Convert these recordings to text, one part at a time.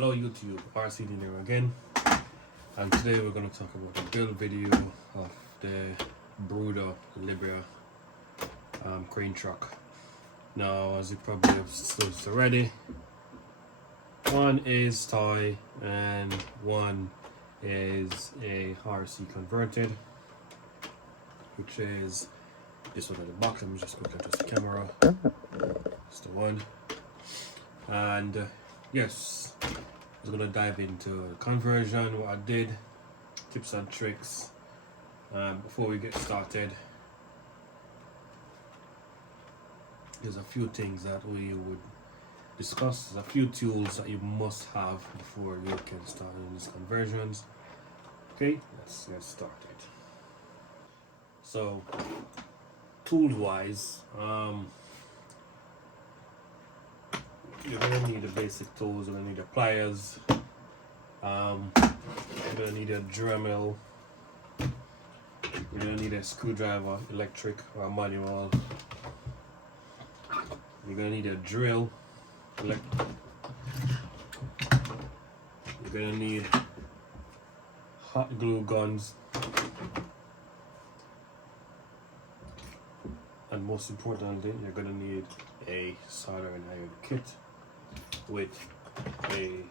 Hello YouTube, RC here again, and today we're going to talk about a build video of the Bruder Lebherr crane truck. Now, as you probably have noticed already, one is toy and one is a RC converted, which is this one at the back. Let me just quickly adjust the camera. It's the one. And yes, I'm gonna dive into conversion, what I did, tips and tricks. Before we get started, there's a few things that we would discuss. There's a few tools that you must have before you can start in these conversions. Okay, let's get started. So, tool wise, you're gonna need the basic tools. You're gonna need your pliers. You're gonna need a Dremel. You're gonna need a screwdriver, electric or manual. You're gonna need a drill. You're gonna need hot glue guns, and most importantly, you're gonna need a soldering iron kit with a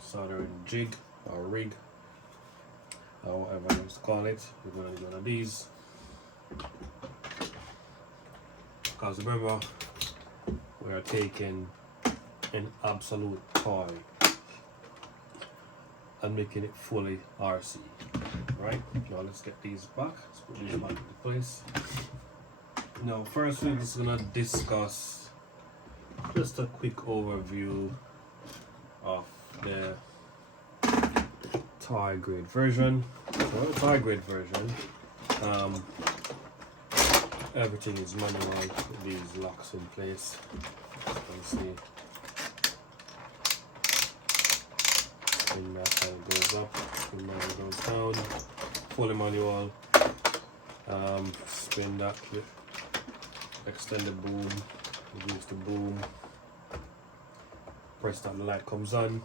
soldering jig or rig, or whatever you call it. You're gonna need one of these, because remember, we are taking an absolute toy and making it fully RC. Right? Now let's get these back. Let's put these back into place. Now, first we're just gonna discuss just a quick overview of the toy grade version. So the toy grade version, everything is manual with these locks in place. As you can see, and that how it goes up, and now it goes down. Fully manual. Spin that clip. Extend the boom, reduce the boom, press that, the light comes on.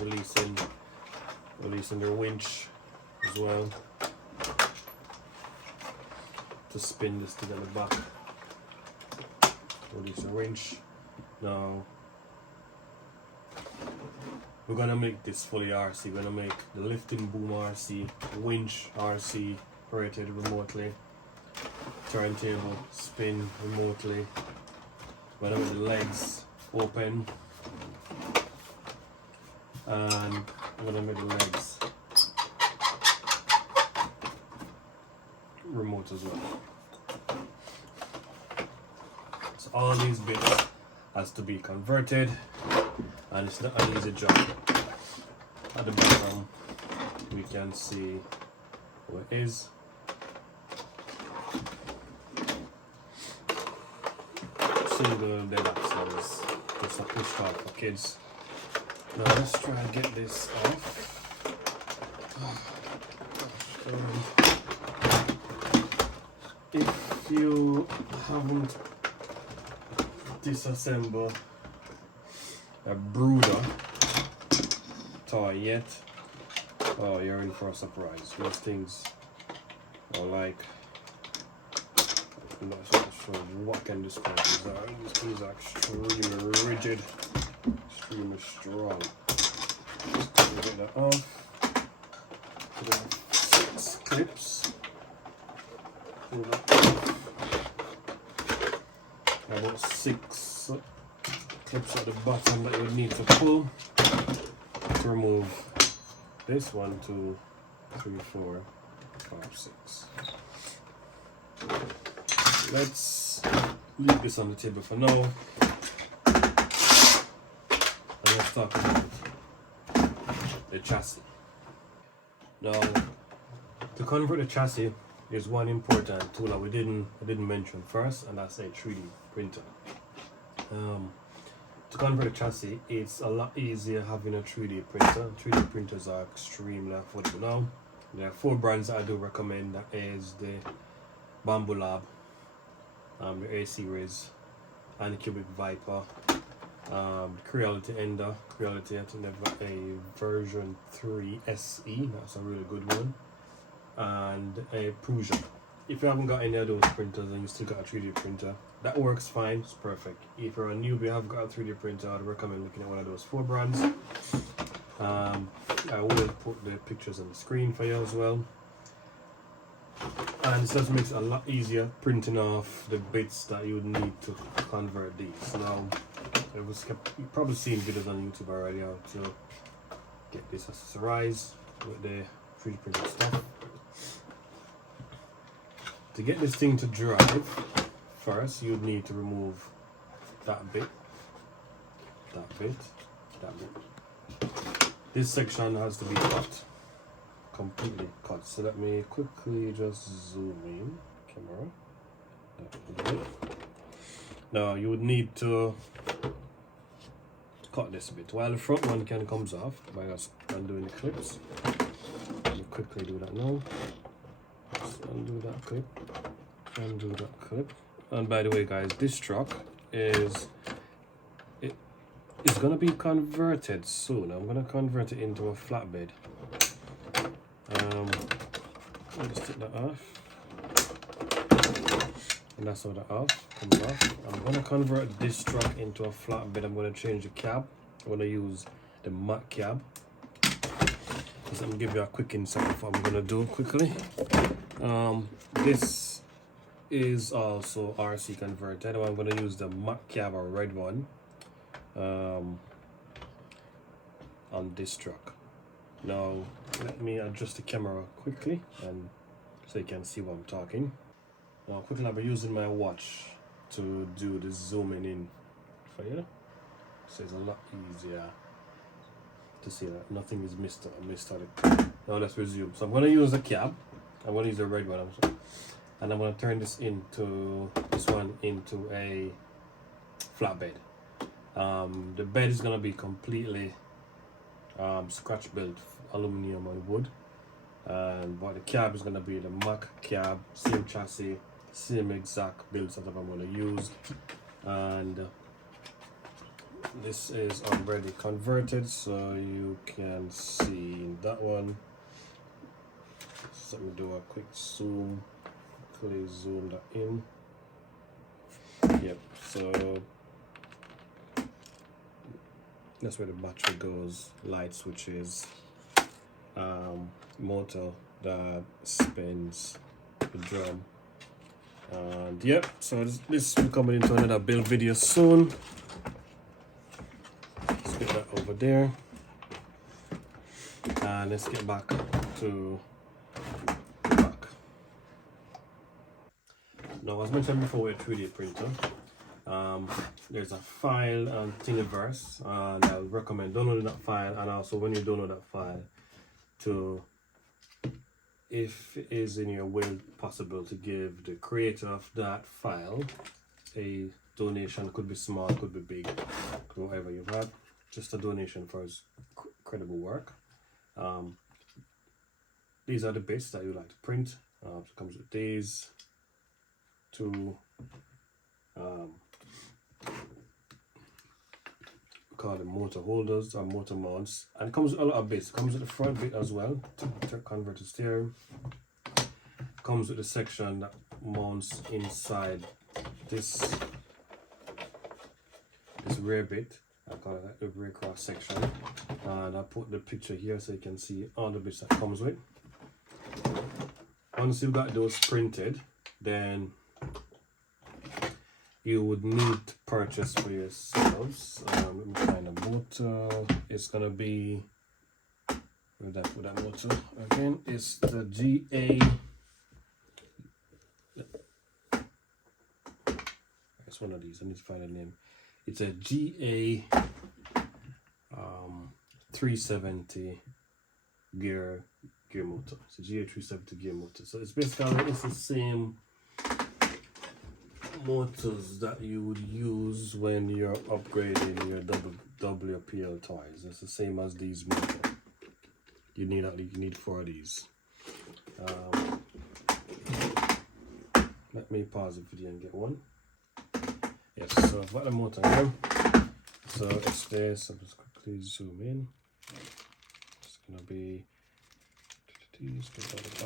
Releasing the winch as well to spin this thing on the back. Release the winch. Now we're gonna make this fully RC. We're gonna make the lifting boom RC, winch RC, operated remotely. Turntable spin remotely. Whenever the legs open, and whenever the legs remote as well. So all these bits has to be converted, and it's not an easy job. At the bottom we can see what it is. Single dead axles, just a push start for kids. Now let's try and get this off. If you haven't disassembled a Bruder toy yet, oh, you're in for a surprise. Those things are like, I'm not sure what can describe these are. These things are extremely rigid, extremely strong. Just get that off. Put in 6 clips. About 6 clips at the bottom that you would need to pull to remove this 1, 2, 3, 4, 5, 6. Let's leave this on the table for now, and let's talk about the chassis. Now, to convert the chassis is one important tool that I didn't mention first, and that's a 3D printer. To convert a chassis, it's a lot easier having a 3D printer. 3D printers are extremely affordable now. There are 4 brands that I do recommend. That is the Bamboo Lab, the A Series, and the Cubic Viper, Creality Ender. Creality, I think they've got a version 3 SE, that's a really good one. And a Prusa. If you haven't got any of those printers and you still got a 3D printer, that works fine, it's perfect. If you're a newbie, have got a 3D printer, I'd recommend looking at one of those 4 brands. I will put the pictures on the screen for you as well. And this just makes it a lot easier printing off the bits that you would need to convert these. Now, you've probably seen videos on YouTube already how to get this accessorized with the 3D printed stuff. To get this thing to drive, first you'd need to remove that bit, that bit, that bit. This section has to be cut, completely cut. So let me quickly just zoom in, camera. Now you would need to cut this a bit. While the front one comes off by just undoing the clips. Let me quickly do that now. Just undo that clip, undo that clip. And by the way, guys, this truck is gonna be converted soon. I'm gonna convert it into a flatbed. I'll just take that off, and that's how that comes off. I'm gonna convert this truck into a flatbed. I'm gonna change the cab. I'm gonna use the matte cab. Just let me give you a quick insight of what I'm gonna do quickly. This is also RC converted. I'm going to use the matte cab or red one on this truck. Now let me adjust the camera quickly and so you can see what I'm talking. Now quickly I'll be using my watch to do the zooming in for you, so it's a lot easier to see that nothing is missed out. Now let's resume. So I'm going to use the cab. I'm going to use the red one, and I'm going to turn this one into a flatbed. The bed is going to be completely scratch built aluminum and wood, but the cab is going to be the Mack cab, same chassis, same exact build setup I'm going to use, and this is already converted, so you can see that one. Let me do a quick zoom, quickly zoom that in. Yep, so that's where the battery goes, light switches, motor that spins the drum, and yep, so this will be coming into another build video soon. Let's get that over there, and let's get back to now, as mentioned before with a 3D printer, there's a file on Thingiverse, and I would recommend downloading that file, and also when you download that file, if it is in your will possible, to give the creator of that file a donation. Could be small, could be big, whatever you have, just a donation for his incredible work. These are the bits that you like to print. So it comes with these two call them motor holders or motor mounts, and it comes with a lot of bits. It comes with the front bit as well to convert the steering. Comes with the section that mounts inside this rear bit. I call it the rear cross section, and I put the picture here so you can see all the bits that comes with. Once you've got those printed, then you would need to purchase for yourselves. Let me find a motor. It's gonna be with that motor again. It's the GA. It's one of these. I need to find a name. It's a GA 370 gear motor. It's a GA 370 gear motor. So it's basically the same motors that you would use when you're upgrading your WPL toys. It's the same as these motors. You need 4 of these. Let me pause the video and get one. Yes, so I've got the motor here. So it's this. I'll just quickly zoom in. It's gonna be. Let's get out the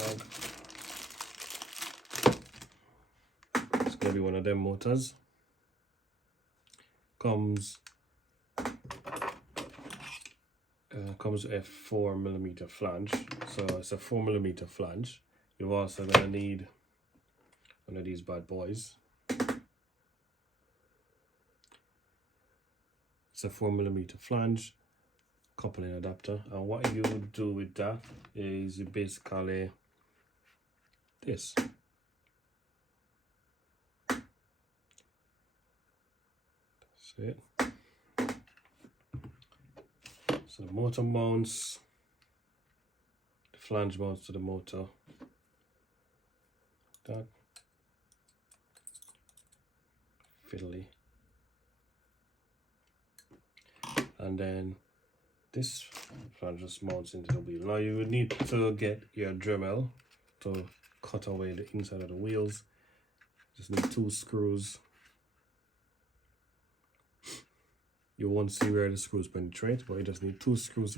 bag. It's gonna be one of them motors. Comes with a 4mm flange. So it's a 4mm flange. You're also gonna need one of these bad boys. It's a 4mm flange coupling adapter, and what you do with that is you basically this. That's it. So the motor mounts, the flange mounts to the motor. That fiddly. And then this flange just mounts into the wheel. Now you would need to get your Dremel to cut away the inside of the wheels. Just need 2 screws. You won't see where the screws penetrate, but you just need 2 screws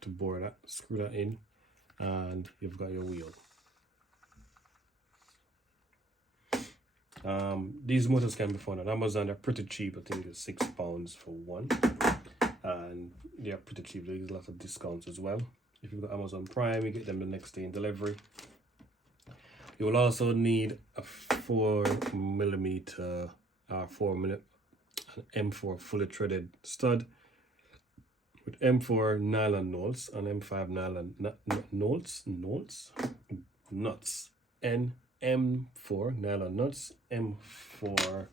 to bore that, screw that in, and you've got your wheel. These motors can be found on Amazon. They're pretty cheap. I think it's £6 for one, and they're pretty cheap. There's lots of discounts as well. If you've got Amazon Prime, you get them the next day in delivery. You will also need a 4mm M4 fully threaded stud with M4 nylon knolls and M5 nylon nuts, and M4 nylon nuts, M4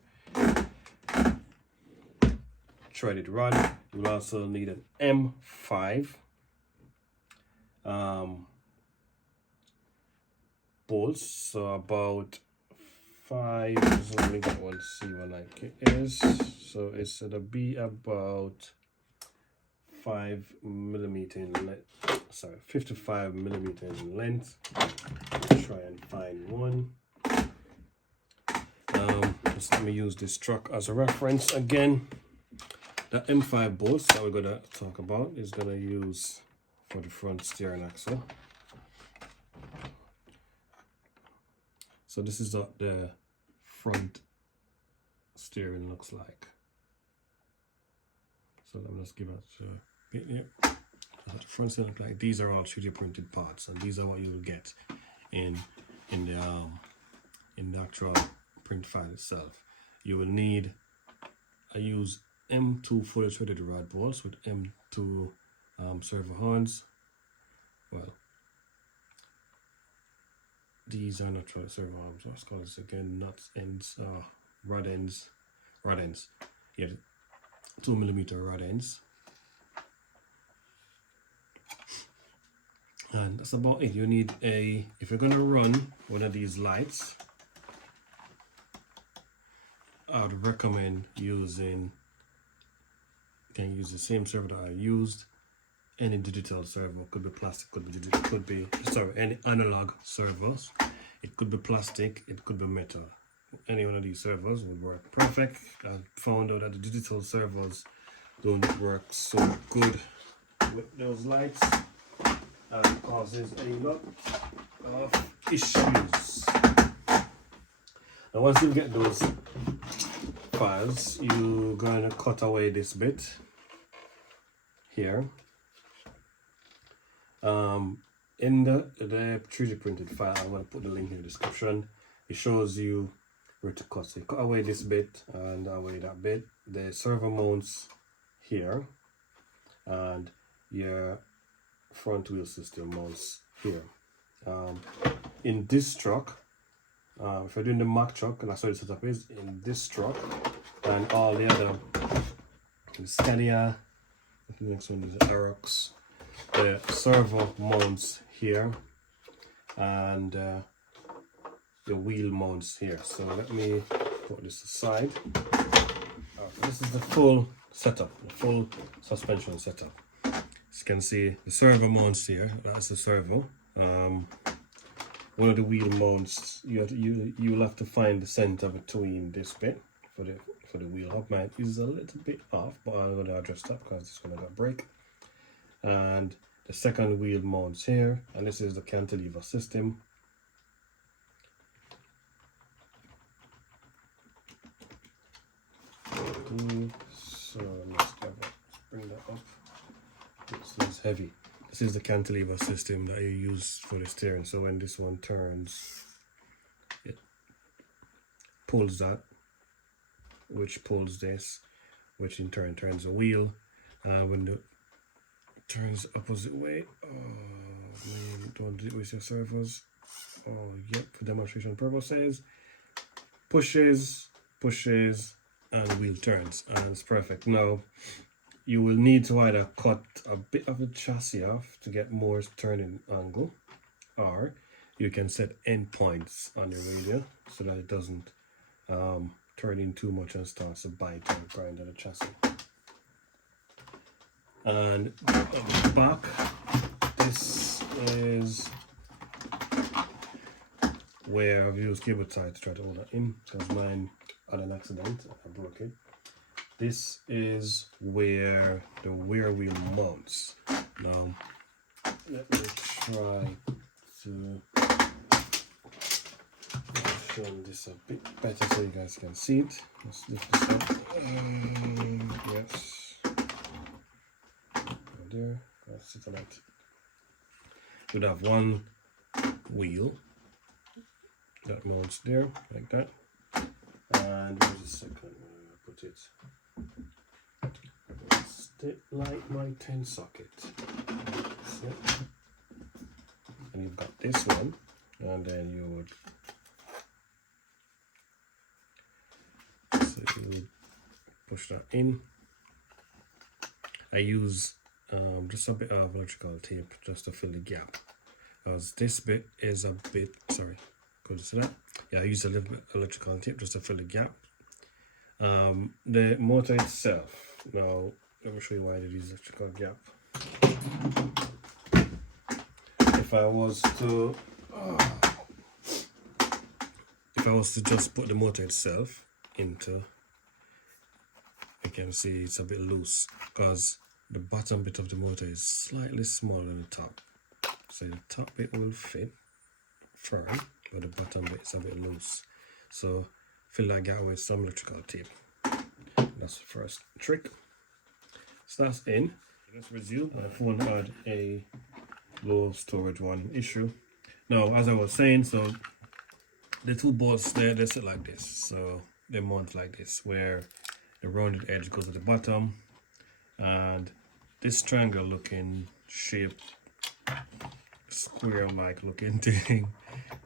threaded rod. You will also need an M5 bolts, so about 5, so let me get one, see what like it is. So it's gonna be about 5mm in length, sorry, 55mm in length. Try and find one. Just let me use this truck as a reference again. The M5 bolts that we're gonna talk about is gonna use for the front steering axle. So this is what the front steering looks like. So let me just give it a bit here. What the front steering looks like. These are all 3D printed parts, and these are what you will get in the actual print file itself. You will need, I use M2 fully threaded rod bolts with M2 servo horns. Well, these are not servo arms. Let's call this again nuts, ends, rod ends. Yeah, 2mm rod ends. And that's about it. You need if you're gonna run one of these lights, I would recommend using, you can use the same servo that I used. Any digital servo, could be plastic, could be digital, any analog servos. It could be plastic, it could be metal. Any one of these servos would work perfect. I found out that the digital servos don't work so good with those lights, and it causes a lot of issues. Now once you get those files, you're going to cut away this bit here. In the 3D printed file, I'm going to put the link in the description. It shows you where to cut. So you cut away this bit and away that bit. The servo mounts here, and your front wheel system mounts here. In this truck, if you're doing the Mack truck, and that's how the setup is, in this truck and all the other, the Scania, the next one is the Arox, the servo mounts here, and the wheel mounts here. So let me put this aside. This is the full setup, the full suspension setup. As you can see, the servo mounts here, that's the servo. One of the wheel mounts, you'll have to find the center between this bit for for the wheel hub mount is a little bit off, but I'm going to adjust that because this one I got break. And the second wheel mounts here, and this is the cantilever system. So let's bring that up. This is heavy. This is the cantilever system that you use for the steering. So when this one turns, it pulls that, which pulls this, which in turn turns the wheel. When it turns opposite way, oh man, don't do it with your servos. Oh yep, for demonstration purposes, pushes, and the wheel turns, and it's perfect. Now you will need to either cut a bit of the chassis off to get more turning angle, or you can set end points on your radio so that it doesn't turn in too much and starts to bite and grind at the chassis. And on the back, this is where I've used cable tie to try to hold that in because mine had an accident, I broke it. This is where the rear wheel mounts. Now, let me try to show this a bit better so you guys can see it. Let's lift this up. Yes. Right there. Let's sit on that. We'd have one wheel that mounts there, like that. And there's a second one. Put it. Step like my 10 socket. So, and you've got this one, and then you would push that in. I use just a bit of electrical tape just to fill the gap, because this bit is a bit, sorry, go to that. Yeah, I use a little bit of electrical tape just to fill the gap. The motor itself, now let me show you why I did use electrical gap. If I was to just put the motor itself into, you can see it's a bit loose because the bottom bit of the motor is slightly smaller than the top. So the top bit will fit firm, but the bottom bit is a bit loose. So fill that gap with some electrical tape. That's the first trick. So that's in. Let's resume. My phone had a low storage warning issue. Now, as I was saying, so the two bolts there, they sit like this. So they mount like this, where the rounded edge goes at the bottom, and this triangle looking shape, square like looking thing,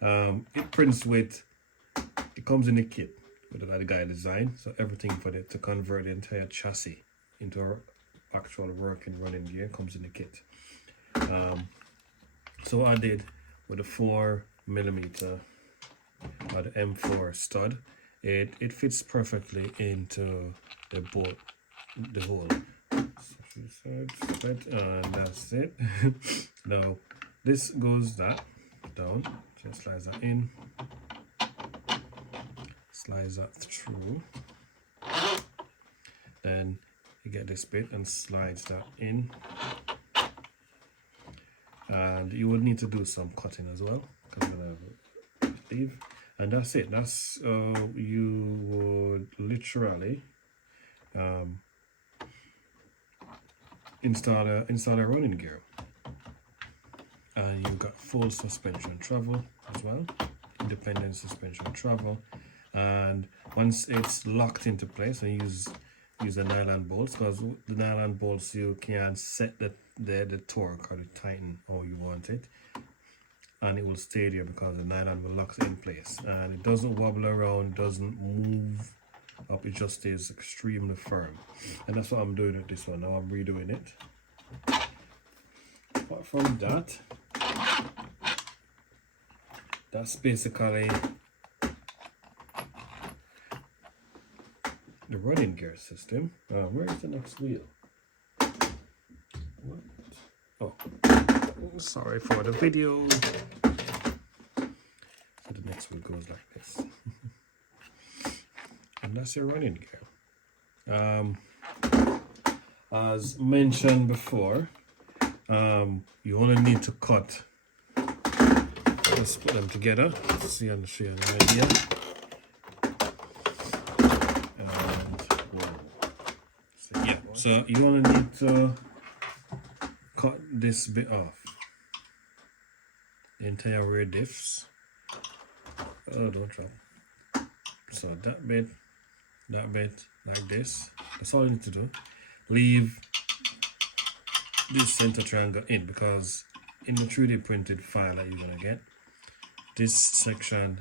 it prints with, it comes in a kit with the guy design, so everything for it to convert the entire chassis into our actual working running gear comes in the kit. So what I did with the 4mm or the M4 stud, it fits perfectly into the bolt, the hole. And that's it. Now this goes that down, just slides that in, slides that through, then you get this bit and slides that in, and you would need to do some cutting as well because I'm gonna leave, and that's it. That's you would literally install a running gear, and you've got full suspension travel as well, independent suspension travel. And once it's locked into place, and use the nylon bolts, because the nylon bolts you can set the torque or the tighten how you want it, and it will stay there because the nylon will lock it in place, and it doesn't wobble around, doesn't move up, it just stays extremely firm. And that's what I'm doing with this one. Now I'm redoing it. Apart from that, that's basically the running gear system. Where is the next wheel? What? Oh, sorry for the video. So the next wheel goes like this. And that's your running gear. As mentioned before, you only need to cut. Let's put them together. Let's see and show you an idea. So, yeah, so you only need to cut this bit off. The entire rear diffs. Oh, don't drop. So that bit, like this. That's all you need to do. Leave this center triangle in, because in the 3D printed file that you're gonna get, this section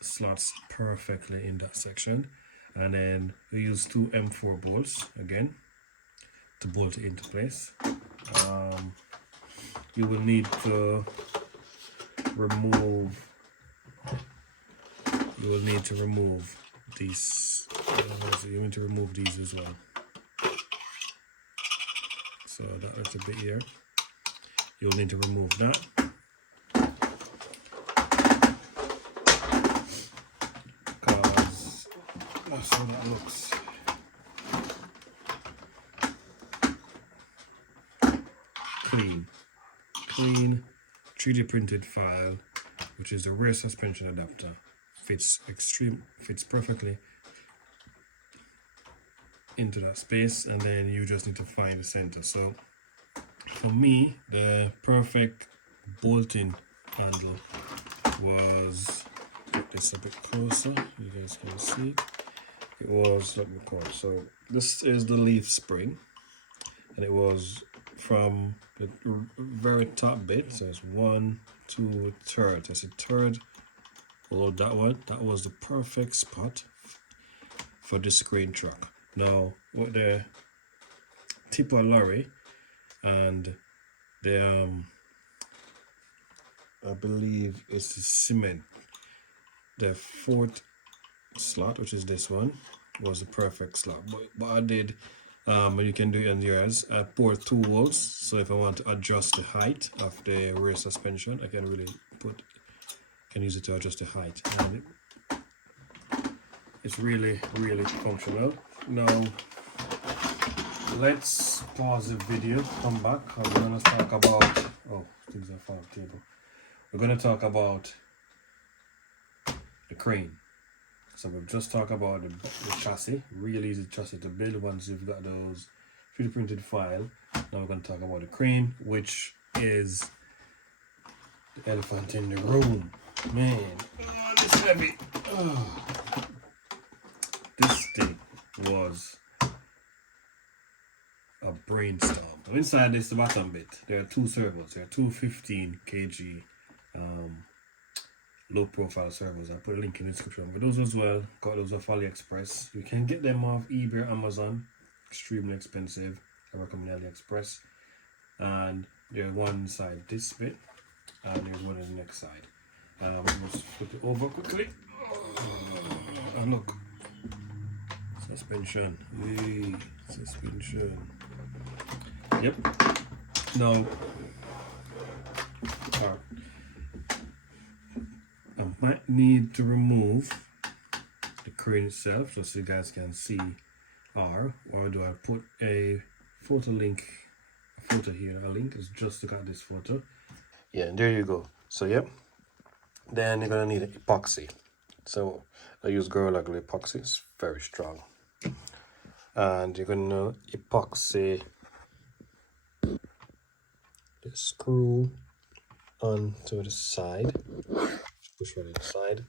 slots perfectly in that section. And then we use two M4 bolts again to bolt it into place. You will need to remove these. You need to remove these as well. So that little bit here, you'll need to remove that. Because that's how that looks. Clean 3D printed file, which is the rear suspension adapter. Fits perfectly into that space, and then you just need to find the center. So for me, the perfect bolting handle was, get this a bit closer, you guys can see. It was, let me call it. So this is the leaf spring, and it was from the very top bit. So it's 1, 2, third. That's a third. All that one. That was the perfect spot for this crane truck. Now, what the tipper lorry and the I believe it's the cement. The fourth slot, which is this one, was the perfect slot. But I did, and you can do it on yours, I poured 2 holes. So if I want to adjust the height of the rear suspension, I can use it to adjust the height. And it's really functional. Now let's pause the video, come back, and we're gonna talk about, oh, things are falling off the table. We're gonna talk about the crane. So we've just talked about the chassis, really easy chassis to build once you've got those 3D printed file. Now we're going to talk about the crane, which is the elephant in the room. Man, oh, it's heavy. Oh. This thing was a brainstorm. So inside this, the bottom bit, there are 2 servos. There are 2 15 kg low profile servos. I'll put a link in the description for those as well. Got those off AliExpress. You can get them off eBay or Amazon. Extremely expensive. I recommend AliExpress. And there's one side this bit, and there's one on the next side. Let's put it over quickly. And look, suspension. Hey, suspension. Yep. Now, I might need to remove the crane itself just so you guys can see, or do I put a photo here? A link is just to get this photo. Yeah, and there you go. So yep. Then you're gonna need an epoxy. So I use Gorilla Glue epoxy. It's very strong. And you're gonna epoxy the screw onto the side. Push right inside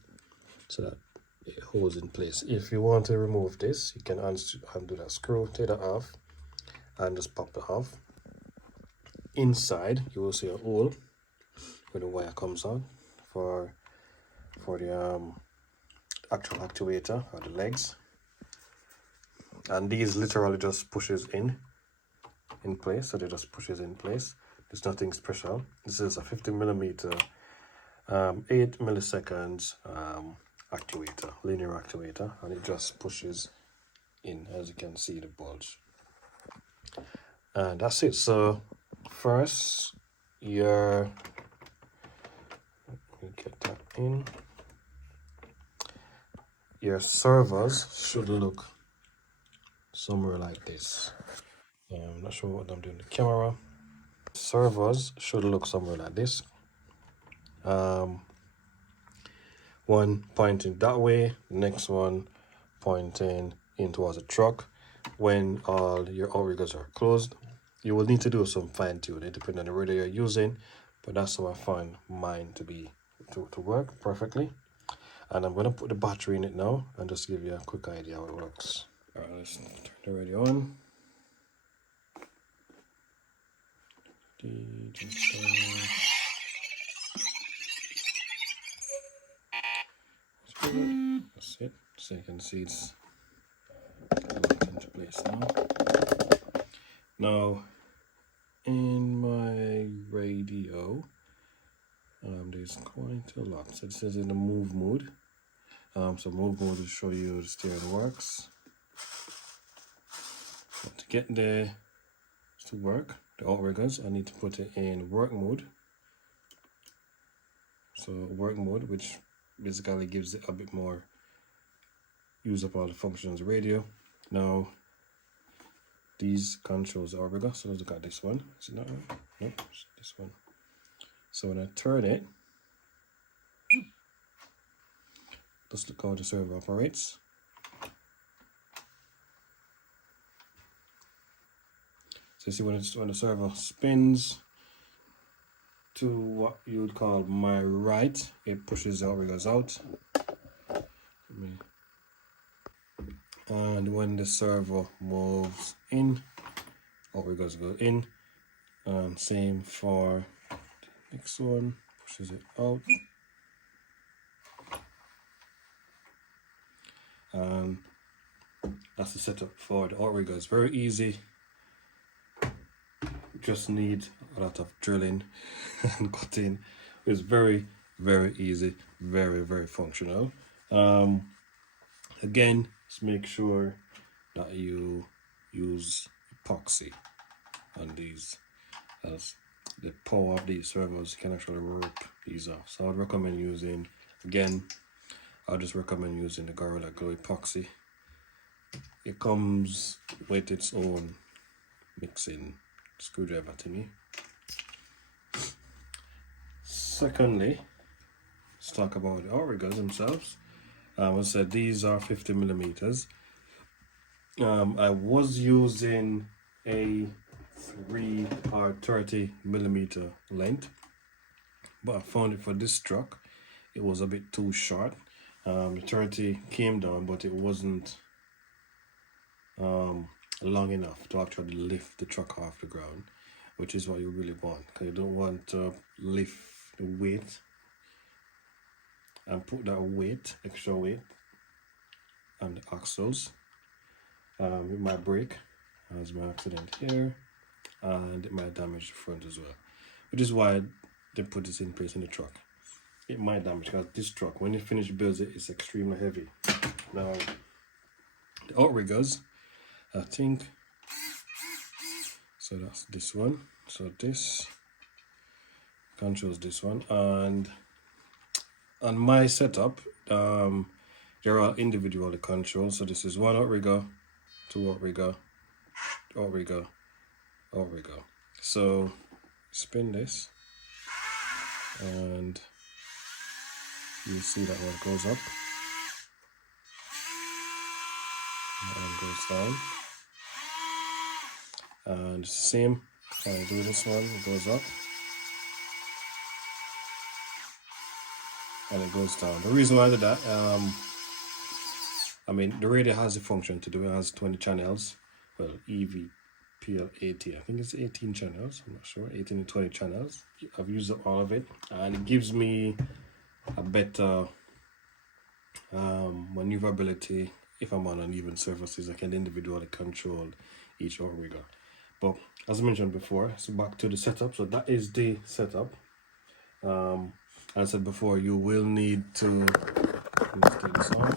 so that it holds in place. If you want to remove this, you can undo that screw, take that off, and just pop it off. Inside, you will see a hole where the wire comes on for the actual actuator or the legs. And these literally just pushes in place, so they just pushes in place. There's nothing special. This is a 50mm 8 milliseconds actuator, linear actuator, and it just pushes in, as you can see, the bulge. And that's it. So first, let me get that in. Your servos should look somewhere like this. I'm not sure what I'm doing. The camera servos should look somewhere like this. One pointing that way, the next one pointing in towards the truck. When all your outriggers are closed, you will need to do some fine tuning depending on the radio you're using, but that's how I find mine to work perfectly. And I'm gonna put the battery in it now and just give you a quick idea how it works. All right, let's turn the radio on. That's it. So you can see it's locked into place now. Now, in my radio, there's quite a lot. So this is in the move mode. So move mode will show you the steering works. But to get there to work, the outriggers, I need to put it in work mode. So work mode, which basically gives it a bit more use up all the functions of the radio. Now these controls the outrigger. So let's look at this one. Is it not right? Nope, it's this one. So when I turn it, just look how the servo operates. So you see when the servo spins to what you would call my right, it pushes the outriggers out. And when the servo moves in, outriggers go in. Same for the next one, pushes it out. And that's the setup for the outriggers. Very easy. Just need a lot of drilling and cutting. It's very, very easy, very, very functional. Again, just make sure that you use epoxy on these, as the power of these servos can actually rip these off. So I would recommend using, again, I just recommend using the Gorilla Glue epoxy. It comes with its own mixing screwdriver thingy. Secondly, let's talk about the outriggers themselves. I said these are 50 millimeters. I was using a 3 or 30 millimeter length, but I found it for this truck it was a bit too short. The 30 came down, but it wasn't long enough to actually lift the truck off the ground, which is what you really want, because you don't want to lift the weight and put that weight, extra weight, on the axles. It might break, as my accident here, and it might damage the front as well, which is why they put this in place in the truck. It might damage, because this truck, when you finish builds it, it's extremely heavy. Now the outriggers, I think, so that's this one, so this controls this one, and on my setup, they're all individually controlled. So this is one outrigger, two outrigger, outrigger, outrigger. So spin this, and you see that one goes up, that one goes down, and same, I do this one, it goes up, and it goes down. The reason why I did that, I mean, the radio has the function to do it. It has 20 channels. Well, EVPL 80, I think it's 18 channels, I'm not sure, 18 to 20 channels. I've used up all of it, and it gives me a better maneuverability. If I'm on uneven surfaces, I can individually control each outrigger. But as I mentioned before, so back to the setup. So that is the setup. As I said before, you will need to, let's take this off.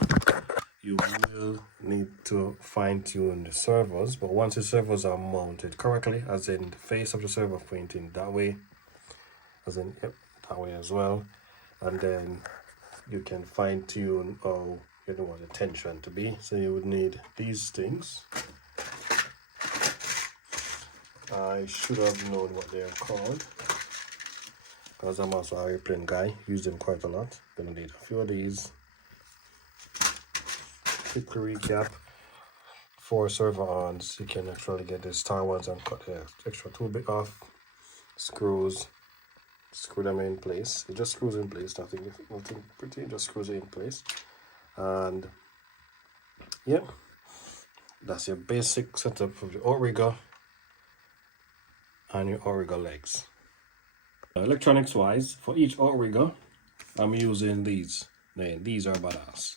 You will need to fine tune the servos, but once the servos are mounted correctly, as in the face of the servo pointing that way, as in that way as well, and then you can fine tune how you don't want the tension to be. So you would need these things. I should have known what they are called, because I'm also a airplane guy, use them quite a lot. Gonna need a few of these. Quick recap: 4 servo arms. You can actually get the star ones and cut the extra 2 bit off. Screws, screw them in place. It just screws in place, nothing pretty, just screws it in place. And yeah, that's your basic setup of the outrigger and your outrigger legs. Electronics wise, for each outrigger, I'm using these. Man, these are badass.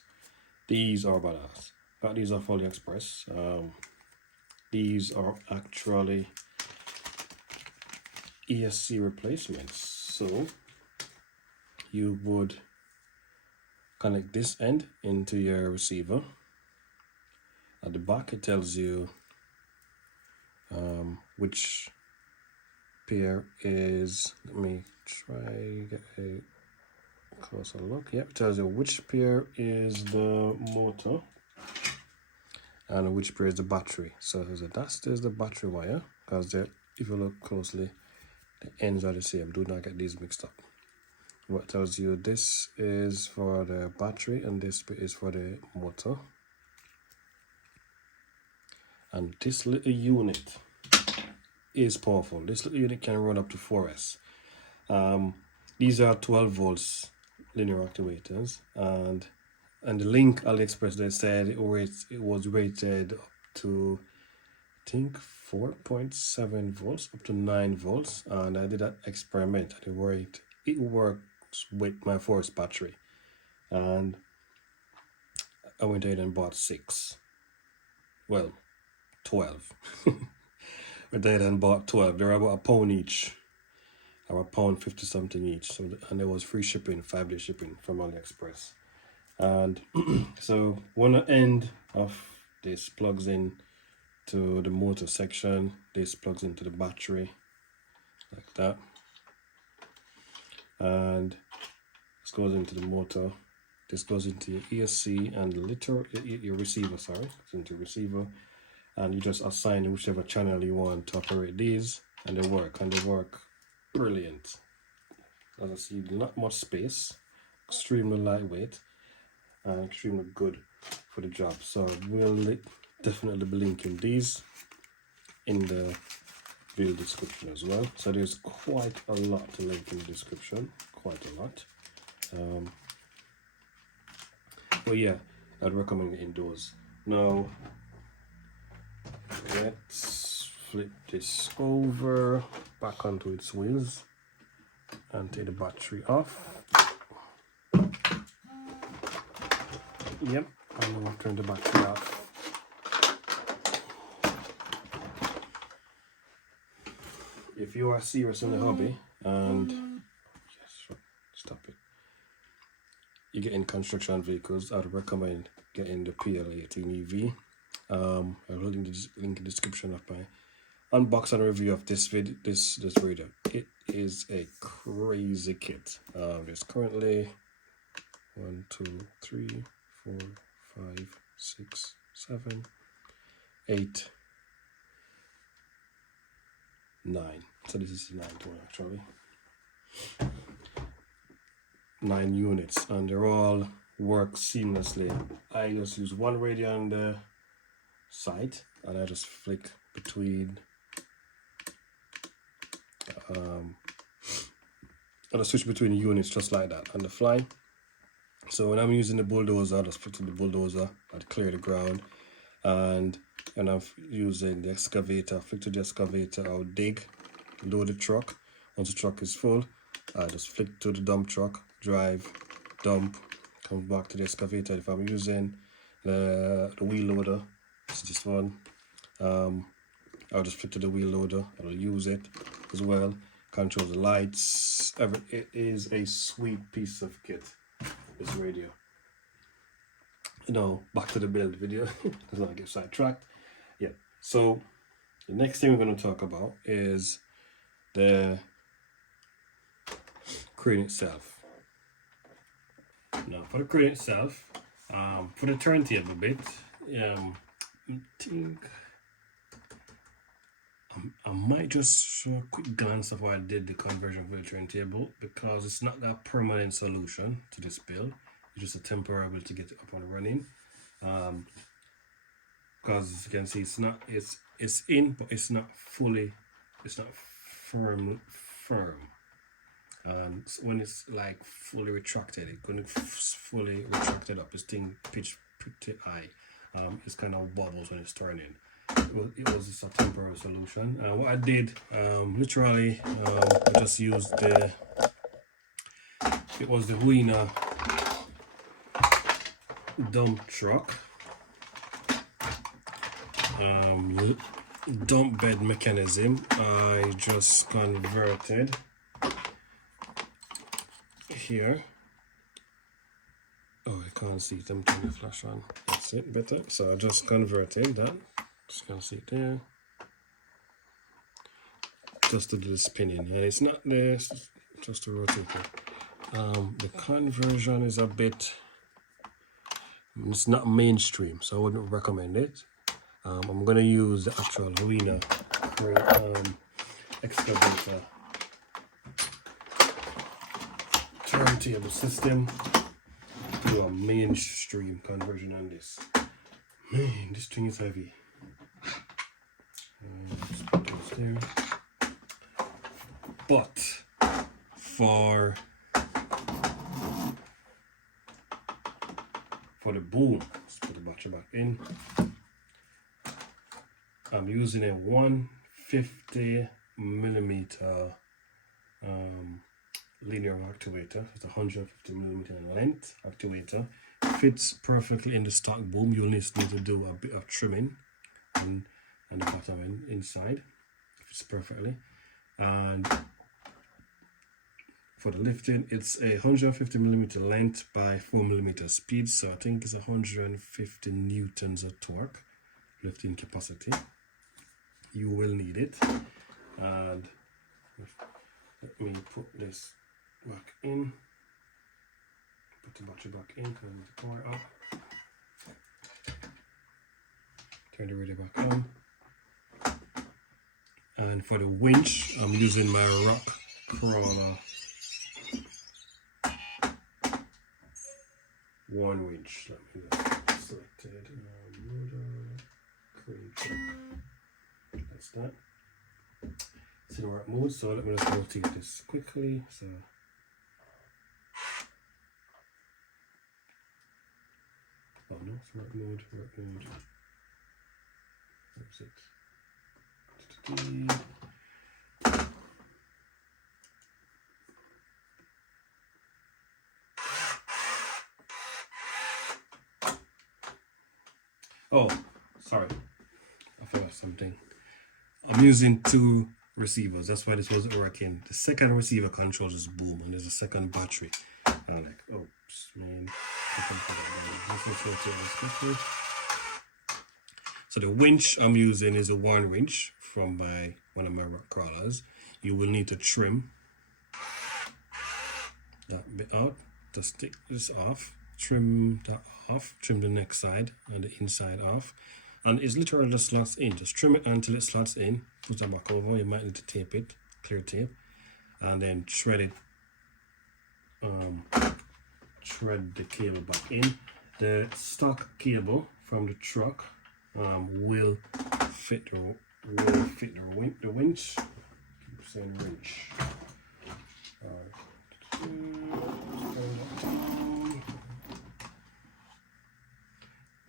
These are badass. Got these off AliExpress. These are actually ESC replacements. So you would connect this end into your receiver. At the back it tells you which pair is, let me try get a closer look. Yep, it tells you which pair is the motor and which pair is the battery. So there's the battery wire, because if you look closely, the ends are the same. Do not get these mixed up. What tells you this is for the battery and this is for the motor. And this little unit is powerful. This little unit can run up to 4S. These are 12 volts linear actuators, and the link AliExpress, they said it was rated up to, I think, 4.7 volts up to 9 volts, and I did that experiment and it works with my Force battery, and I went ahead and bought 6, well 12. Went ahead and bought 12. They're about £1 each, or £1.50 something each. So and there was free shipping, 5-day shipping from AliExpress. And so one end of this plugs in to the motor section. This plugs into the battery like that, and this goes into the motor. This goes into your ESC and your receiver. Sorry, it's into receiver, and you just assign whichever channel you want to operate these, and they work brilliant. As I see, not much space, extremely lightweight, and extremely good for the job. So we'll definitely be linking these in the video description as well. So there's quite a lot to link in the description, quite a lot. But yeah, I'd recommend getting those. Now let's flip this over back onto its wheels and take the battery off. Yep, and we'll turn the battery off. If you are serious in the hobby and stop it, you get in construction vehicles, I'd recommend getting the PL18 EV. I'll link in the description of my unbox and review of this radio. It is a crazy kit. There's currently 1, 2, 3, 4, 5, 6, 7, 8, 9. So this is the 9th one actually. 9 units, and they're all work seamlessly. I just use one radio on the side, and I just flick between. I just switch between units just like that on the fly. So when I'm using the bulldozer, I just flick to the bulldozer, I'd clear the ground, and when I'm using the excavator, flick to the excavator, I'll dig, load the truck. Once the truck is full, I just flick to the dump truck, drive, dump, come back to the excavator. If I'm using the wheel loader, it's this one, I'll just flick to the wheel loader, I'll use it as well, control the lights. It is a sweet piece of kit, this radio. Now back to the build video. Let's not get sidetracked. Yeah, so the next thing we're going to talk about is the crane itself. Now for the crane itself, for the turntable bit, I think I might just show a quick glance of how I did the conversion for the turntable, because it's not a permanent solution to this build. It's just a temporary build to get it up and running. Because as you can see, it's in, but it's not firm. So when it's like fully retracted, when it's fully retracted up, this thing pitched pretty high. It's kind of wobbles when it's turning. It was just a temporary solution. What I did, literally, I just used it was the Huina dump truck, dump bed mechanism. I just converted here. Oh, I can't see it. I'm turning the flash on. That's it, better. So I just converted that. Just gonna see it there. Just to do the spinning, and it's not there. Just to rotate it. The conversion is a bit. It's not mainstream, so I wouldn't recommend it. I'm gonna use the actual huina excavator turntable system to do a mainstream conversion on this. Man, this thing is heavy. Just put this there. But for the boom, let's put the battery back in. I'm using a 150mm linear actuator. It's a 150mm in length actuator. Fits perfectly in the stock boom. You'll need to do a bit of trimming and the bottom end inside. Fits perfectly. And for the lifting, it's a 150mm length by 4mm speed, so I think it's 150 newtons of torque lifting capacity. You will need it. And let me put this back in. Put the battery back in, turn the power up. Turn the radio back on. And for the winch, I'm using my rock crawler one winch. Let me just select it. That's that. It's in the right mode, so let me just rotate this quickly. So oh no, it's right mode, right mode. That's it. Oh, sorry, I forgot something. I'm using two receivers, that's why this wasn't working. The second receiver controls this boom, and there's a second battery. I'm like, oops, man. So the winch I'm using is a one winch from one of my rock crawlers. You will need to trim that bit out. Just take this off, trim that off, trim the next side and the inside off. And it's literally just slots in. Just trim it until it slots in. Put that back over. You might need to tape it, clear tape, and then thread it. Thread the cable back in. The stock cable from the truck will fit the winch. Keep saying winch.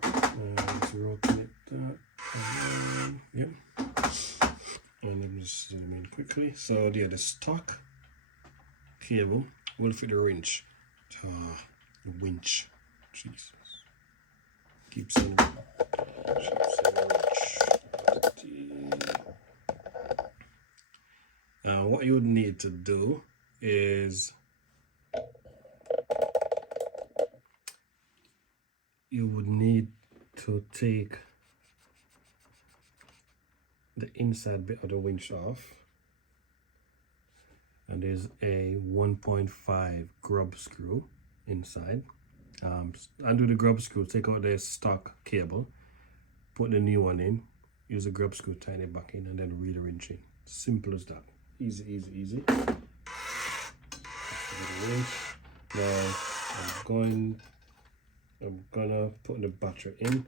Let's rotate that. Yep. And let me just zoom in quickly. So yeah, the stock cable will fit the winch. The winch. Jesus. Keep saying winch. What you would need to do is you would need to take the inside bit of the winch off, and there's a 1.5 grub screw inside. Undo the grub screw, take out the stock cable, put the new one in, use a grub screw, tighten it back in, and then reel the wrench in. Simple as that. Easy, easy, easy. Now I'm gonna put the battery in.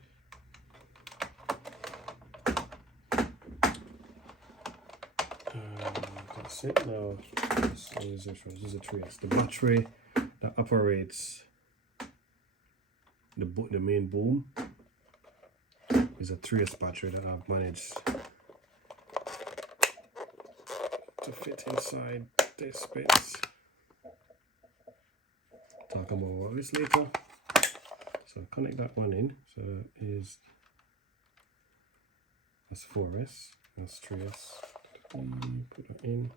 That's it. Now this is a 3S. The battery that operates the main boom is a 3S battery that I've managed to fit inside this bit. Talk more about this later. So connect that one in. So that's 4S, that's 3S. Put that in.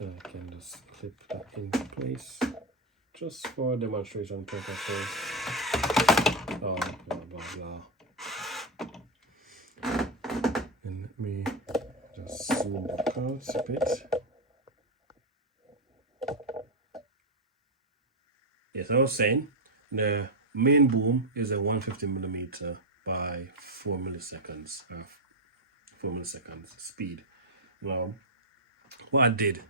I can just clip that into place just for demonstration purposes. Oh, blah blah blah. And let me just zoom out a bit. Yes, I was saying the main boom is a 150mm by 4 milliseconds. 4 milliseconds speed. Now, what I did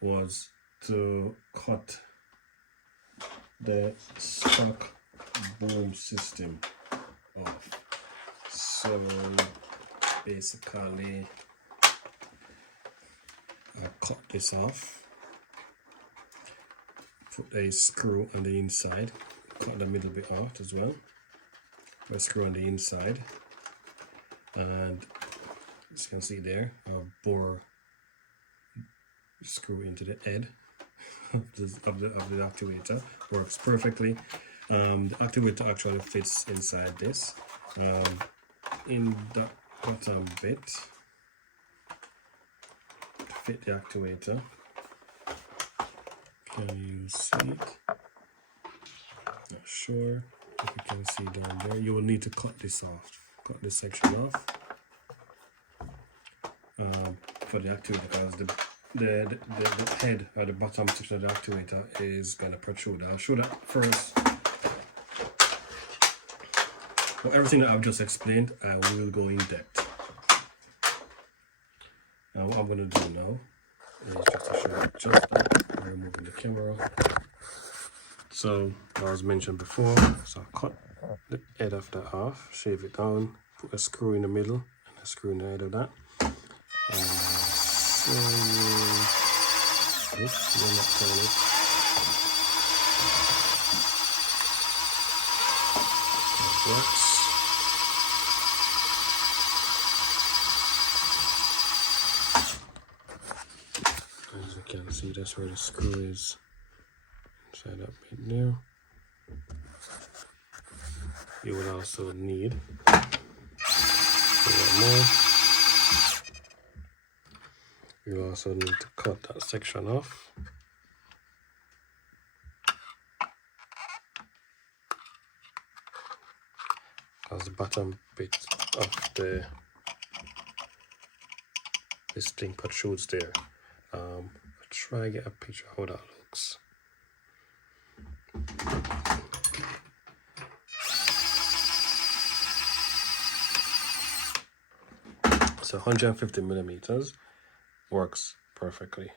was to cut the stock boom system off. So basically, I cut this off, put a screw on the inside, cut the middle bit out as well, put a screw on the inside, and as you can see there, I'll bore screw into the head of the actuator. Works perfectly. The actuator actually fits inside this. In the bottom bit, to fit the actuator. Can you see it? Not sure if you can see down there. You will need to cut this off. Cut this section off for the actuator, because the head or the bottom section of the actuator is going to protrude. I'll show that first. For everything that I've just explained, I will go in depth. Now what I'm going to do now is just to show you just that. I'm removing the camera. So as mentioned before, so I cut the head of that half, shave it down, put a screw in the middle and a screw in the head of that. And oops, you're not turning it. That works. As you can see, that's where the screw is, inside that bit there. You will also need a little more. You also need to cut that section off. Because the bottom bit of this thing protrudes there. I'll try to get a picture of how that looks. So 150mm works perfectly.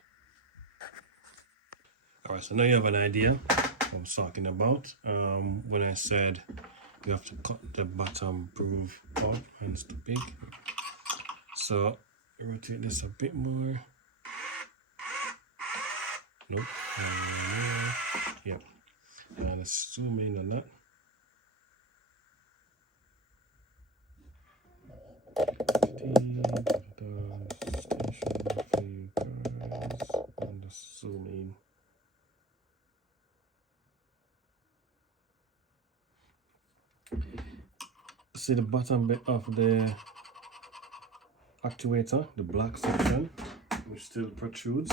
Alright, so now you have an idea what I was talking about when I said you have to cut the bottom groove off and it's too big. So rotate this a bit more. Nope. Yep. And let's zoom in on that. And just zoom in. See the bottom bit of the actuator, the black section, which still protrudes.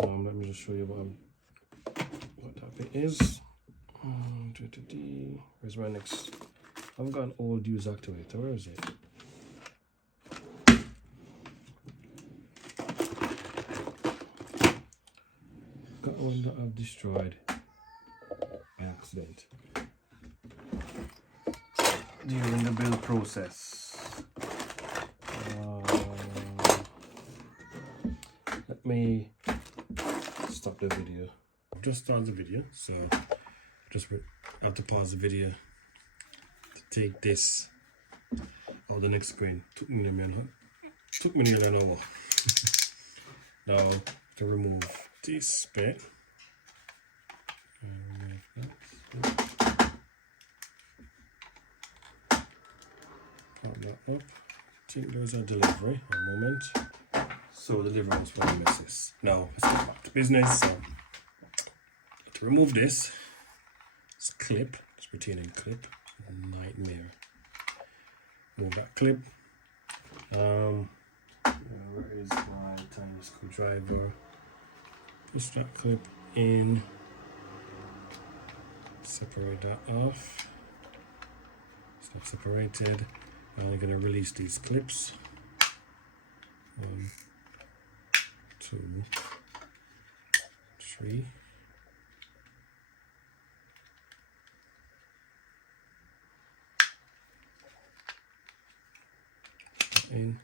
Let me just show you what that bit is. Where's my next I've got an old used actuator. Where is it? Got one that I've destroyed by accident during the build process. Let me stop the video. I've just started the video, so just have to pause the video to take this out the next screen. Took me nearly an hour. Now to remove this bit. Pop that up. I think there's a delivery. A moment. So the delivery was for the messes. Now let's get back to business. So to remove this clip, this retaining clip, a nightmare. Move that clip. Where is my tiny screwdriver? Push that clip in. Separate that off. It's not separated. Now I'm gonna release these clips. 1, 2, 3. In.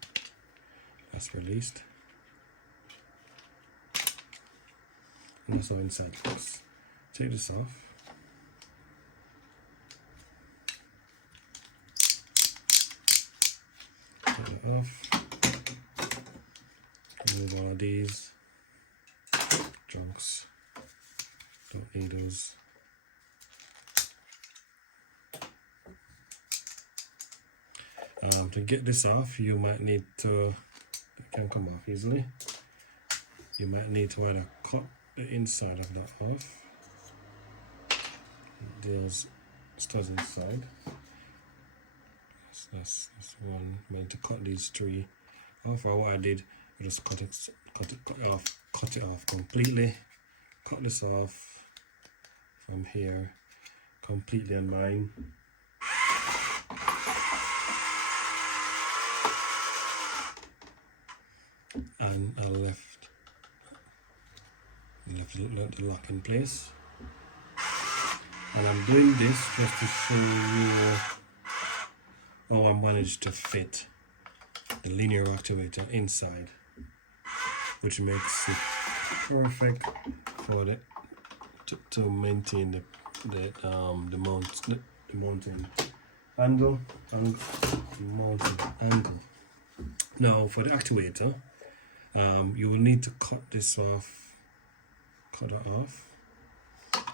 That's released. And also inside this. Take this off. Take it off. Remove all of these junks. Don't need those. To get this off, you might need to, it can come off easily. You might need to either cut the inside of that off. There's studs inside. That's one. I need to cut these 3 off. Or what I did, I just cut it off completely. Cut this off from here completely on mine. And I left the lock in place. And I'm doing this just to show you how I managed to fit the linear actuator inside, which makes it perfect for the to maintain the mounting angle. Now for the actuator, you will need to cut this off, cut it off.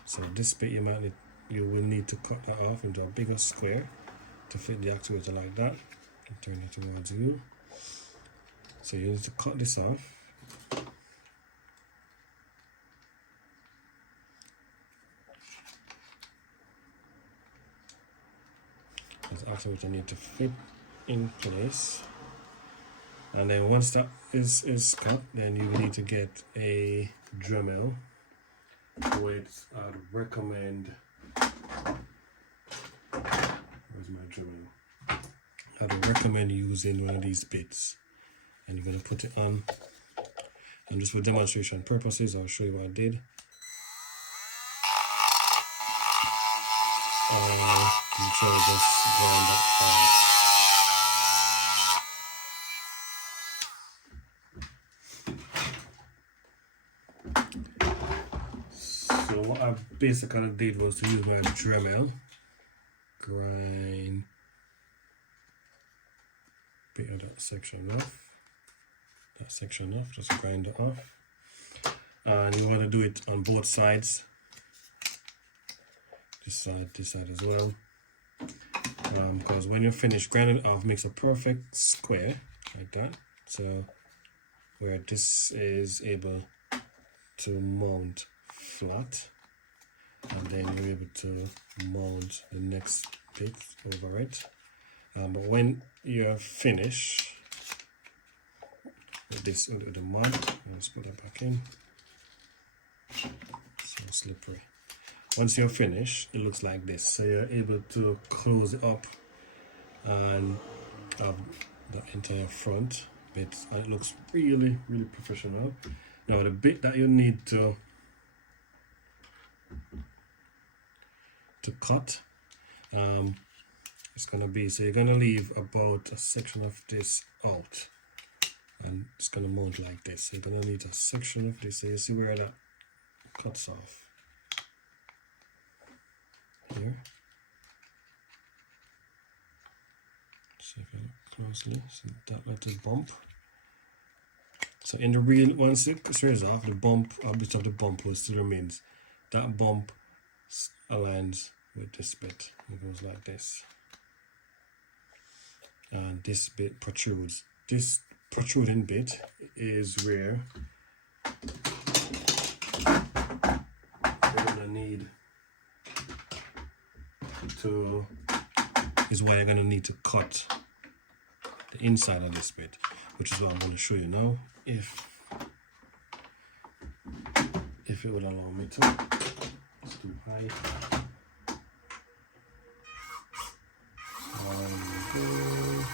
So this bit you will need to cut that off into a bigger square to fit the actuator like that. I'll turn it towards you. So you need to cut this off. This actuator need to fit in place. And then once that is cut, then you need to get a Dremel, which I'd recommend. Where's my Dremel? I'd recommend using one of these bits, and you're going to put it on. And just for demonstration purposes, I'll show you what I did. I'm trying to just grind that out. So what I basically did was to use my Dremel, grind a bit of that section off. Just grind it off. And you want to do it on both sides. This side as well. Because when you're finished, grinding it off makes a perfect square like that. So where this is able to mount flat, and then you're able to mount the next bit over it. But when you're finished with this, with the mud, let's put it back in. So slippery. Once you're finished, it looks like this. So you're able to close it up and the entire front bit, and it looks really professional. Now the bit that you need to cut, it's gonna be, so you're gonna leave about a section of this out, and it's gonna mount like this. So you're gonna need a section of this. So you see where that cuts off here. So if you look closely, see that little bump. So in the real, once it shears off, the bump, a bit of the bump will still remains. That bump aligns with this bit. It goes like this. And this bit protrudes. This protruding bit is where you're gonna need to, is why you're gonna need to cut the inside of this bit, which is what I'm going to show you now, if it would allow me to. It's too high. There we go.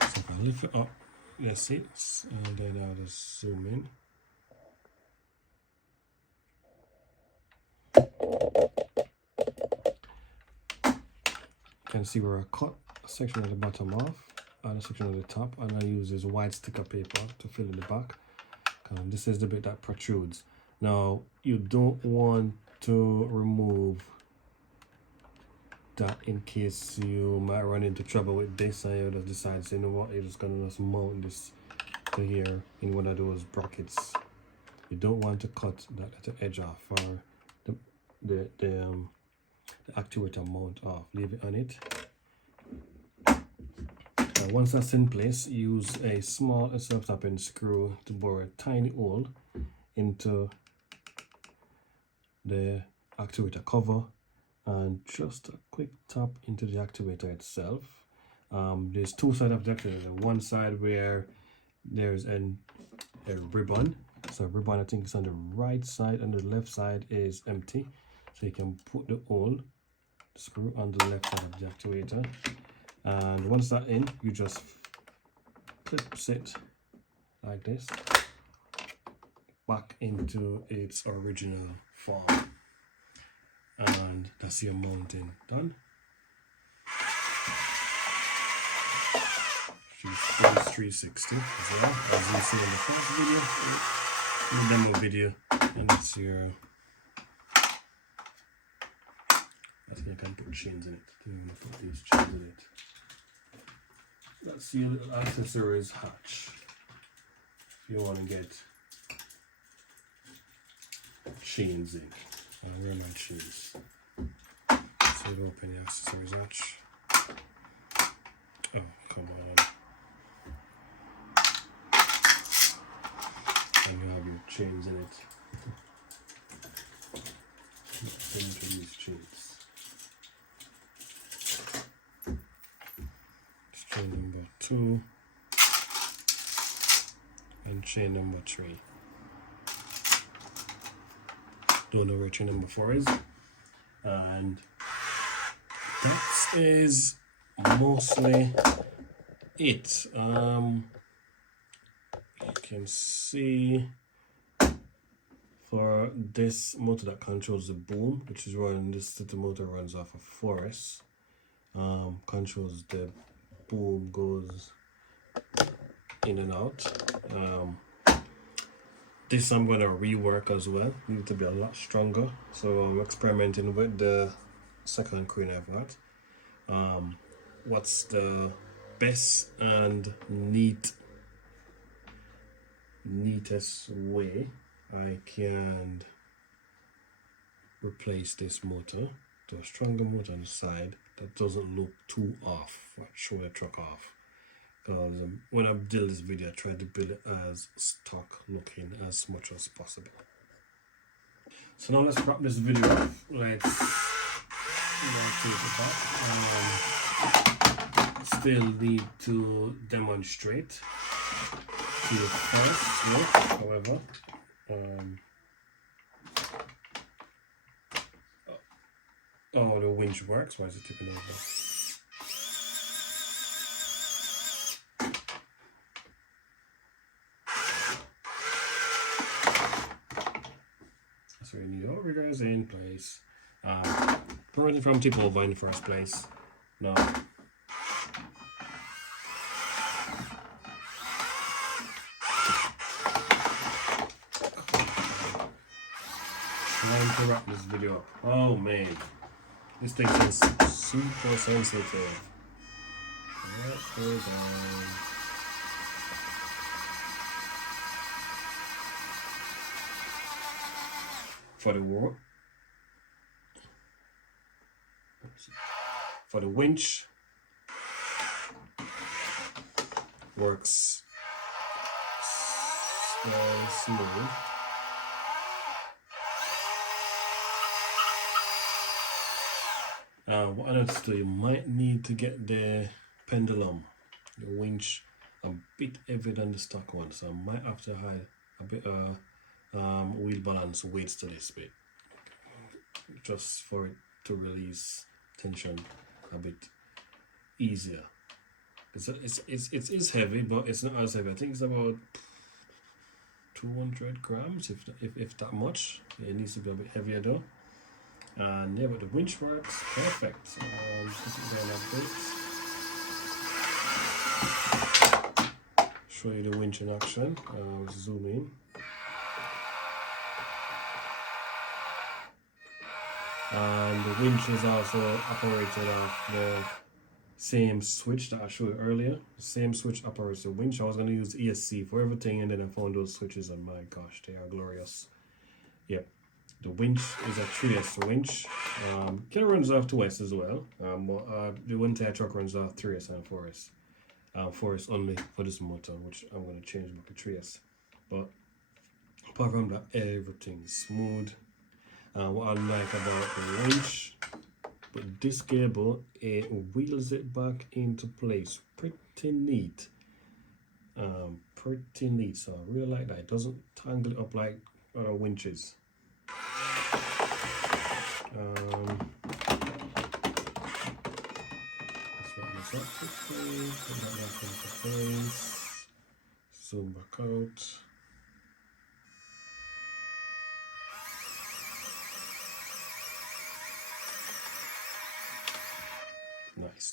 So if I lift it up, that's it, and then I'll just zoom in. You can see where I cut a section at the bottom off and a section at the top, and I use this white sticker paper to fill in the back. This is the bit that protrudes. Now you don't want to remove that in case you might run into trouble with this, and you just decide, so you know what, you're just gonna just mount this to here in one of those brackets. You don't want to cut that little edge off, or the actuator mount off. Leave it on it. Once that's in place, use a small self-tapping screw to bore a tiny hole into the actuator cover, and just a quick tap into the actuator itself. There's two sides of the actuator. One side where there's a ribbon. So ribbon, I think, is on the right side, and the left side is empty. So you can put the hole screw on the left side of the actuator, and once that's in, you just clip it like this back into its original form, and that's your mounting done. She's 360 as well, as you see in the first video, in the demo video, and that's your, I think I can put chains in it. I think I'm going to put these chains in it. That's your little accessories hatch. If you want to get chains in. And where are my chains? So you open the accessories hatch. Oh, come on. And you have your chains in it. Into these chains. Chain number 2 and chain number 3. Don't know where chain number 4 is, and that is mostly it. You can see for this motor that controls the boom, which is running, this little motor runs off of forest, controls the boom, goes in and out. This I'm going to rework as well, need to be a lot stronger, so I'm experimenting with the second crane I've got. What's the best and neatest way I can replace this motor to a stronger motor on the side that doesn't look too off, like show the truck off. Because when I build this video, I try to build it as stock looking as much as possible. So now let's wrap this video up. Let's take it back, and still need to demonstrate to the first look, however. Oh, the winch works. Why is it tipping over? So you need all riggers in place. Preventing from tip over in the first place. No. Trying to wrap this video up. Oh man, this thing is super sensitive. What goes on? For the winch works smooth. What else do you might need to get the pendulum, the winch, a bit heavier than the stock one, so I might have to add a bit of wheel balance weights to this bit, just for it to release tension a bit easier. It's heavy, but it's not as heavy. I think it's about 200 grams, if that much. It needs to be a bit heavier though. And yeah, but the winch works perfect. Put it there like this. Show you the winch in action. Zoom in. And the winch is also operated off the same switch that I showed you earlier. The same switch operates the winch. I was going to use ESC for everything, and then I found those switches, and my gosh, they are glorious. Yeah. The winch is a 3S winch. Kind of runs off 2S as well, but the entire truck runs off 3S and 4S. 4S only for this motor, which I'm going to change back to 3S. But apart from that, everything's smooth. What I like about the winch, but this cable, it wheels it back into place. Pretty neat. Pretty neat. So I really like that. It doesn't tangle it up like other winches. Let's wrap this up quickly, put that back into place, zoom back out. Nice.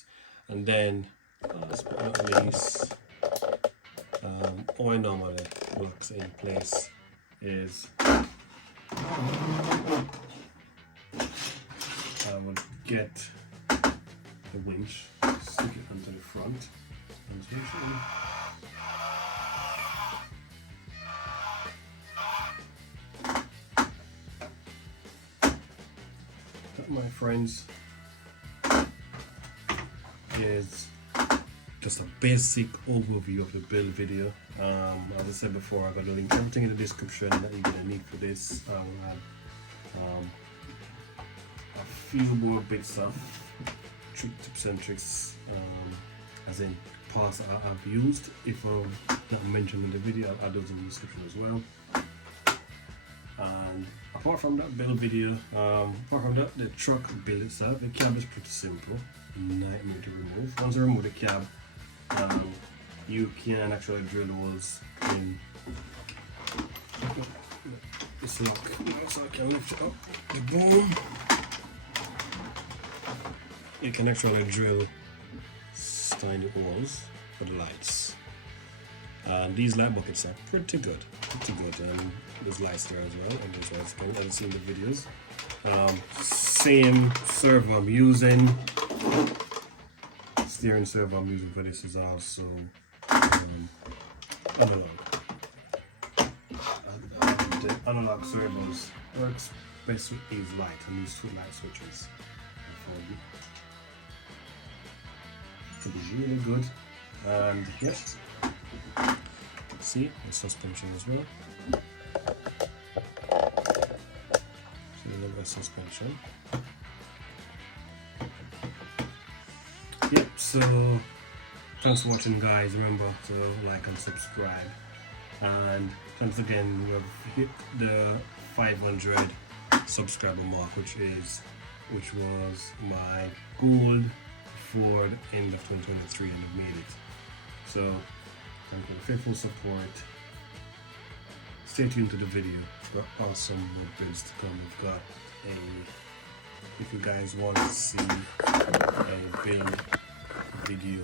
And then, last but not least, how I normally locks in place is I would get the winch, stick it onto the front, that, my friends, is just a basic overview of the build video. As I said before, I got a link everything in the description that you're gonna need for this. I'll have a few more bits of tips and tricks, as in parts I've used. If I'm not mentioned in the video, I'll add those in the description as well. And apart from that build video, apart from that, the truck build itself, the cab is pretty simple, nightmare to remove. Once you remove the cab, you can actually drill holes in this lock, so I can lift it up, the boom. You can actually drill tiny holes for the lights. These light buckets are pretty good, and there's lights there as well, and as you can see in the videos. Same servo I'm using. Steering servo I'm using for this is also analog. The analog servos works best with these lights and these two light switches. It is really good, and yes, see the suspension as well. See the little suspension. Yep, so thanks for watching, guys. Remember to like and subscribe, and thanks again. We've hit the 500 subscriber mark, which is which was my goal for the end of 2023, and I've made it. So thank you for faithful support. Stay tuned to the video for awesome more builds to come. We've got if you guys want to see a build video,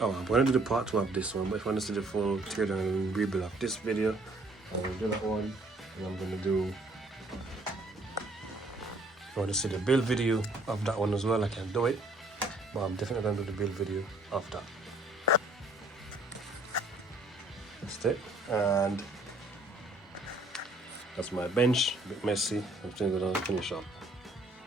I'm going to do the part 2 of this one, but if you want to see the full teardown and rebuild of this video, I will do that one. And I'm going to do, if you want to see the build video of that one as well, I can do it, but I'm definitely going to do the build video of that. That's it, and that's my bench, a bit messy. I'm still going to finish up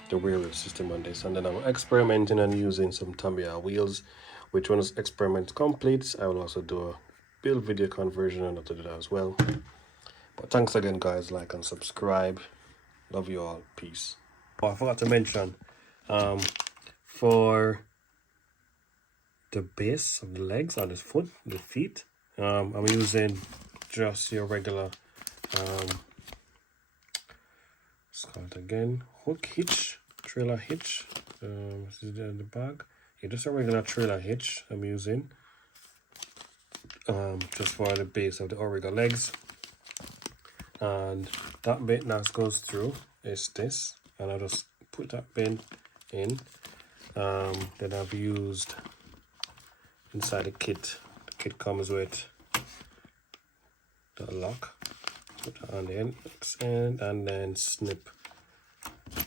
the wheel system on this, and then I'm experimenting and using some Tamiya wheels, which once experiment completes, I will also do a build video conversion and how to do that as well. But thanks again guys, like and subscribe. Love you all, peace. Oh, I forgot to mention, for the base of the legs on this foot, the feet, I'm using just your regular let's call it again, hook hitch, trailer hitch. This is in the bag. Yeah, just a regular trailer hitch I'm using, just for the base of the origa legs. And that bit that goes through is this, and I just put that bit in. Then I've used inside the kit. The kit comes with the lock. Put that on the end and then snip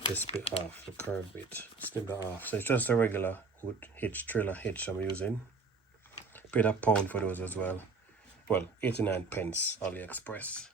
this bit off, the curved bit. Snip that off. So it's just a regular hitch, trailer hitch I'm using. Paid £1 for those as well. Well, 89 pence AliExpress.